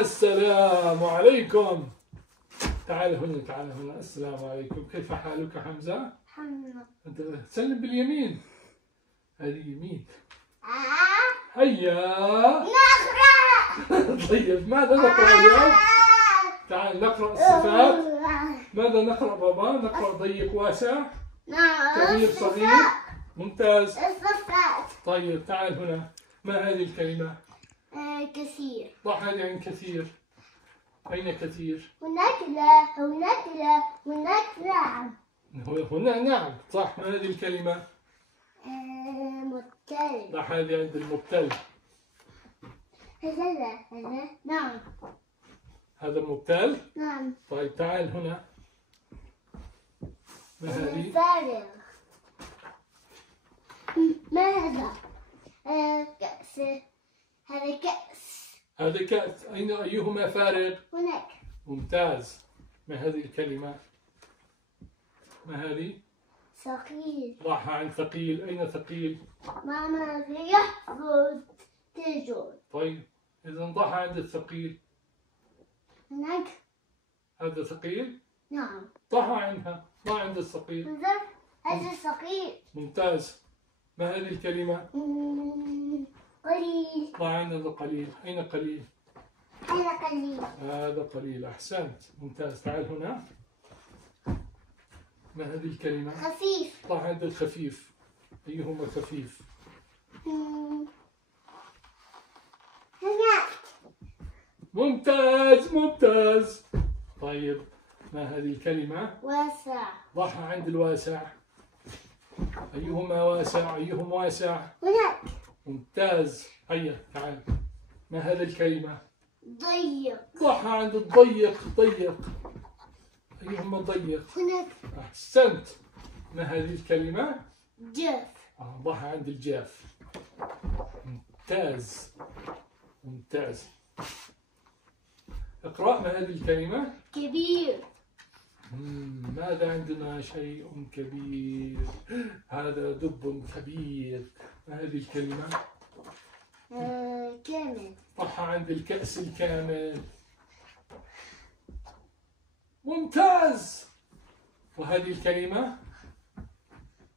السلام عليكم. تعال هنا تعال هنا. السلام عليكم، كيف حالك حمزة؟ حمزة. أنت سلم باليمين. هذه يمين. هيا نقرأ. طيب ماذا نقرأ اليوم؟ تعال نقرأ الصفات. ماذا نقرأ بابا؟ نقرأ ضيق واسع، كبير صغير. ممتاز. الصفات. طيب تعال هنا. ما هذه الكلمة؟ كثير. ضع هذه عن كثير. أين كثير؟ هناك لا، هناك لا، هناك نعم. هنا نعم صح. ما هذه الكلمة؟ مبتل. ضع هذه عند المبتل. هذا لا، هذا نعم. هذا مبتل؟ نعم. طيب تعال هنا. ما هذه؟ فارغ. ما هذا؟ كأس. هذا كأس. هذا كأس. أيهما فارغ؟ هناك. ممتاز. ما هذه الكلمة؟ ما هذه؟ ثقيل. ضعها عن ثقيل. أين ثقيل؟ ماما يحفظ تجول. طيب إذا ضعها عند الثقيل. هناك. هذا ثقيل؟ نعم. ضعها عنها. ضع عند الثقيل. انظر، هذا ثقيل. ممتاز. ما هذه الكلمة؟ قليل. ضع عند القليل. أين قليل؟ هذا قليل. هذا قليل. أحسنت. ممتاز. تعال هنا. ما هذه الكلمة؟ خفيف. ضع عند الخفيف. أيهما الخفيف؟ هناك. ممتاز ممتاز. طيب ما هذه الكلمة؟ واسع. ضعها عند الواسع. أيهما واسع؟ أيهم واسع؟ هناك. ممتاز. هيا تعال. ما هذه الكلمة؟ ضيق. ضعها عند الضيق. ضيق. أيهما ضيق؟ هناك. أحسنت. ما هذه الكلمة؟ جاف. ضعها عند الجاف. ممتاز ممتاز. اقرأ. ما هذه الكلمة؟ كبير. ماذا عندنا؟ شيء كبير. هذا دب كبير. ما هذه الكلمة؟ كامل. ضعها عند الكأس الكامل. ممتاز. وهذه الكلمة؟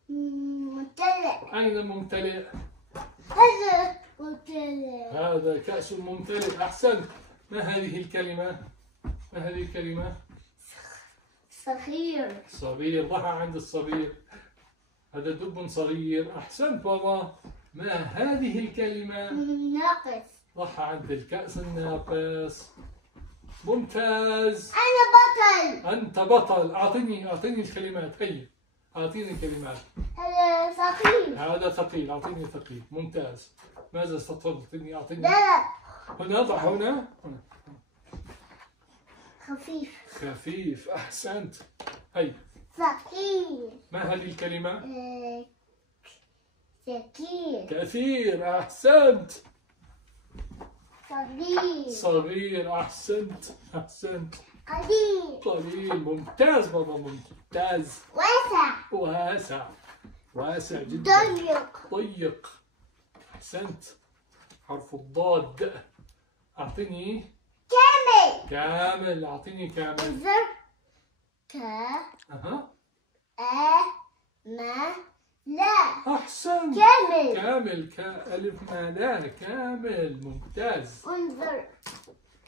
ممتلئ. أين ممتلئ؟ هذا ممتلئ. هذا كأس ممتلئ. أحسنت. ما هذه الكلمة؟ ما هذه الكلمة؟ صغير. صغير. ضعها عند الصغير. هذا دب صغير. أحسنت بابا. ما هذه الكلمة؟ ناقص. ضعها عند الكأس الناقص. ممتاز. أنا بطل. أنت بطل. أعطني الكلمات. هيا أعطيني الكلمات. هذا ثقيل. هذا ثقيل. أعطيني ثقيل. ممتاز. ماذا ستعطيني؟ أعطيني. لا. هنا. ضع هنا. خفيف. خفيف. أحسنت. هيا. ثقيل. ما هذه الكلمة؟ ثقيل. كثير. أحسنت. صغير. صغير. أحسنت. أحسنت. قليل. قليل. ممتاز بابا. ممتاز. واسع. واسع. واسع جدا. ضيق. ضيق. أحسنت. حرف الضاد. أعطني كامل. كامل. أعطيني كامل. انظر. أها. ما لا. أحسنت. كامل. كامل. كألف ما لا. كامل. ممتاز. انظر.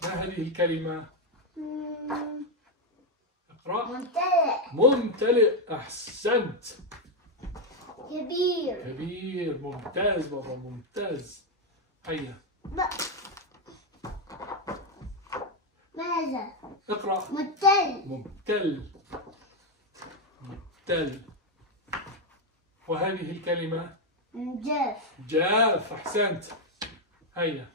ما هذه الكلمة؟ اقرأ. ممتلئ. ممتلئ. أحسنت. كبير. كبير. ممتاز بابا. ممتاز. هيا ماذا؟ اقرأ. مبتل. مبتل. مبتل. وهذه الكلمة؟ جاف. جاف. أحسنت. هيا.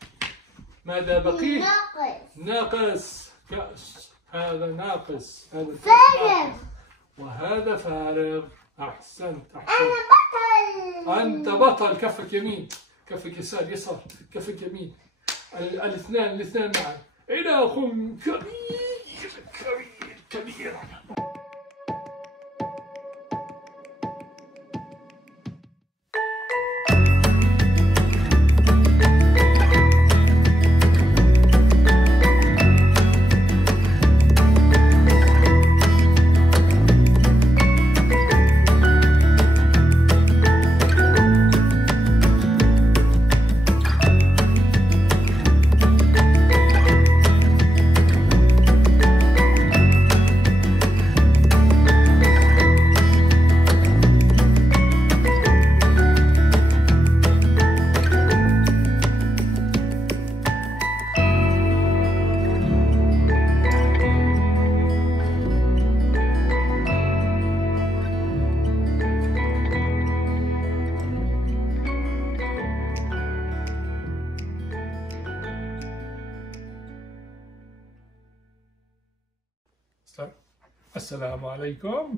ماذا بقي؟ ناقص. ناقص. كأس. هذا ناقص. هذا كأس فارغ. ناقص. وهذا فارغ. أحسنت. أحسنت. أنا بطل. أنت بطل. كفك يمين. كفك يسار. يسار. كفك يمين. الاثنان معا. إله كبير كبير كبير. السلام عليكم.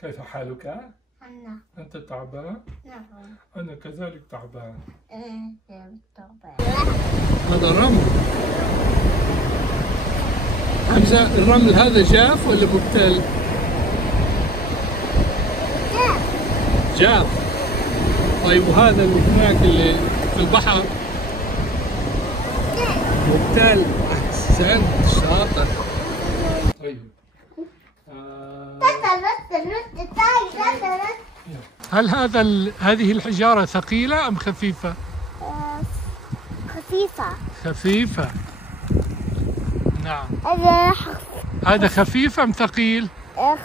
كيف حالك؟ أنا أنت تعبان؟ نعم. أنا كذلك تعبان. تعبان. هذا رمل. حمزة، الرمل هذا جاف ولا مبتل؟ جاف. طيب وهذا اللي هناك اللي في البحر؟ مبتل. أحسنت، شاطر. طيب. هل هذه الحجارة ثقيلة أم خفيفة؟ خفيفة. خفيفة. نعم. هذا هذا خفيف أم ثقيل؟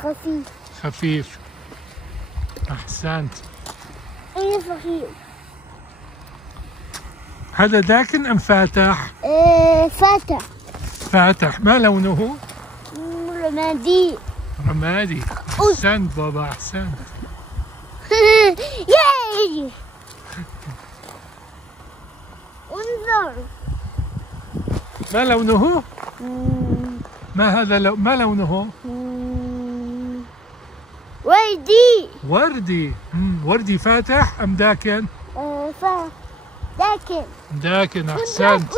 خفيف. خفيف. أحسنت. أنا خفيف. هذا داكن أم فاتح؟ فاتح. فاتح. ما لونه؟ رمادي. رمادي. أحسنت بابا، أحسنت. ياي. انظر. ما لونه؟ ما هذا ما لونه؟ وردي. وردي. وردي فاتح أم داكن؟ داكن. داكن. أحسنت.